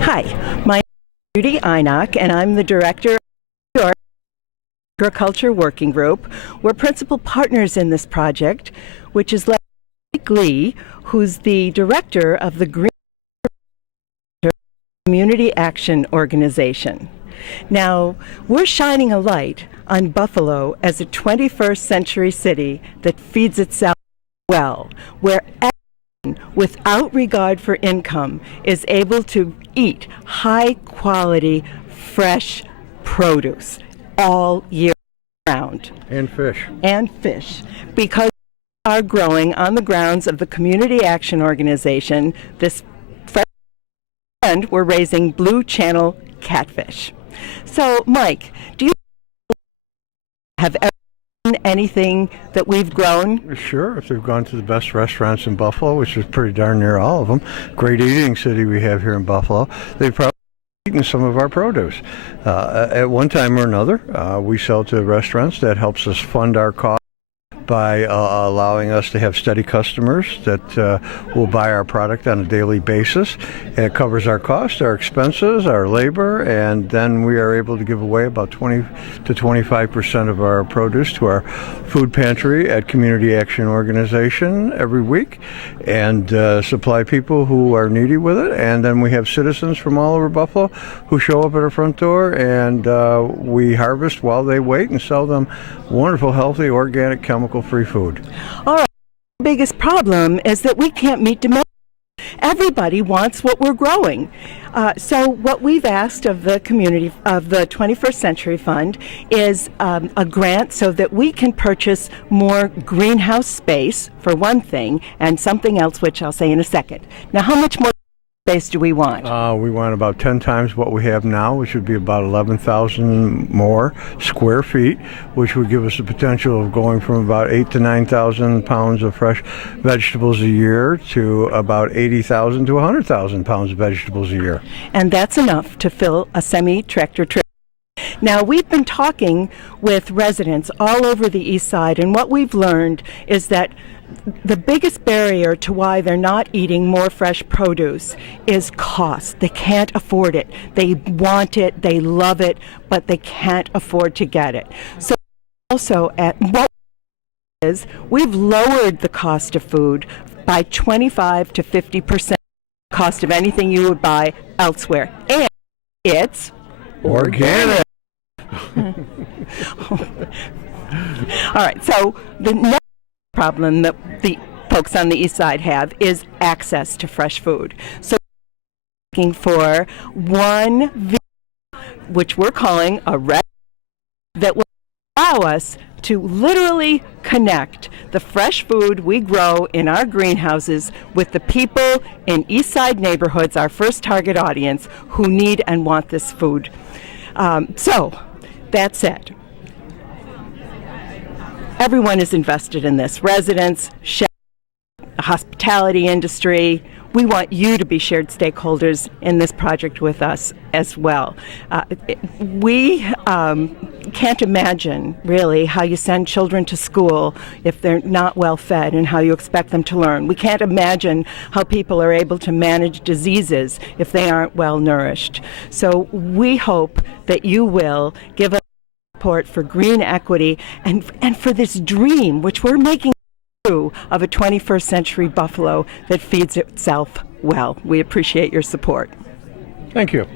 Hi, my name is Judy Einock, and I'm the director of the Agriculture Working Group. We're principal partners in this project, which is led by Mike Lee, who's the director of the Green Community Action Organization. Now, we're shining a light on Buffalo as a 21st century city that feeds itself well, where everyone, without regard for income, is able to eat high-quality, fresh produce all year round. And fish. And fish, because we are growing on the grounds of the Community Action Organization this fresh, and we're raising blue channel catfish. So, Mike, do you have ever seen anything that we've grown? Sure, if they've gone to the best restaurants in Buffalo, which is pretty darn near all of them, great eating city we have here in Buffalo, they've probably eaten some of our produce. At one time or another, we sell to restaurants. That helps us fund our costs by allowing us to have steady customers that will buy our product on a daily basis. It covers our costs, our expenses, our labor, and then we are able to give away about 20 to 25% of our produce to our food pantry at Community Action Organization every week, and supply people who are needy with it. And then we have citizens from all over Buffalo who show up at our front door, and we harvest while they wait and sell them wonderful, healthy, organic, chemical-free food. All right. The biggest problem is that we can't meet demand. Everybody wants what we're growing. So what we've asked of the community, of the 21st Century Fund, is a grant so that we can purchase more greenhouse space, for one thing, and something else which I'll say in a second. Now, how much more space do we want? We want about 10 times what we have now, which would be about 11,000 more square feet, which would give us the potential of going from about 8,000 to 9,000 pounds of fresh vegetables a year to about 80,000 to 100,000 pounds of vegetables a year. And that's enough to fill a semi-tractor trailer. Now, we've been talking with residents all over the east side, and what we've learned is that the biggest barrier to why they're not eating more fresh produce is cost. They can't afford it. They want it, they love it, but they can't afford to get it. So also at what is, we've lowered the cost of food by 25 to 50% cost of anything you would buy elsewhere. And it's organic. All right, so the next problem that the folks on the east side have is access to fresh food. So we're looking for one vehicle, which we're calling a red, that will allow us to literally connect the fresh food we grow in our greenhouses with the people in east side neighborhoods, our first target audience, who need and want this food. So that's it. Everyone is invested in this. Residents, chefs, the hospitality industry. We want you to be shared stakeholders in this project with us as well. We can't imagine, really, how you send children to school if they're not well fed and how you expect them to learn. We can't imagine how people are able to manage diseases if they aren't well nourished. So we hope that you will give us support for green equity and for this dream, which we're making true, of a 21st century Buffalo that feeds itself well. We appreciate your support. Thank you.